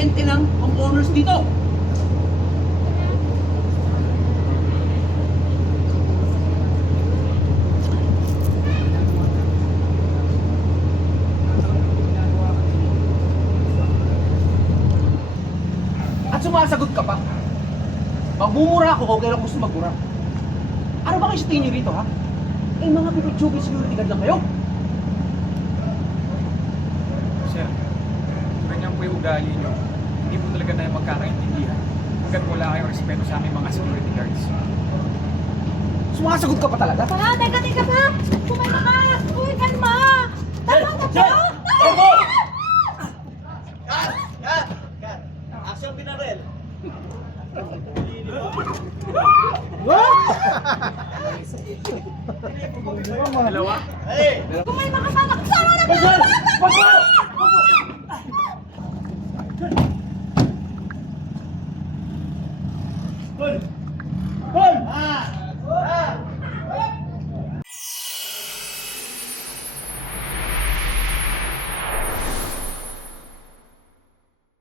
ahente ng homeowners dito. At sumasagot ka pa. Magbumura ako kung kailan gusto magmura. Ano ba kayo sa tingin nyo rito, ha? Eh, mga pipitsugin security guard lang kayo. Sir, ganyan po yung ugali nyo. Hindi po talaga tayo magkakaintindihan. Hanggat wala kayong respeto sa aming mga security guards. Sumasagot ka pa talaga? Teka pa! Kumain ka! Uy, kalma! Tama na ba? Opo! Action Pinarel. Dalawa? Hey! Kumain ka pa! Sama na ba? Opo! Opo!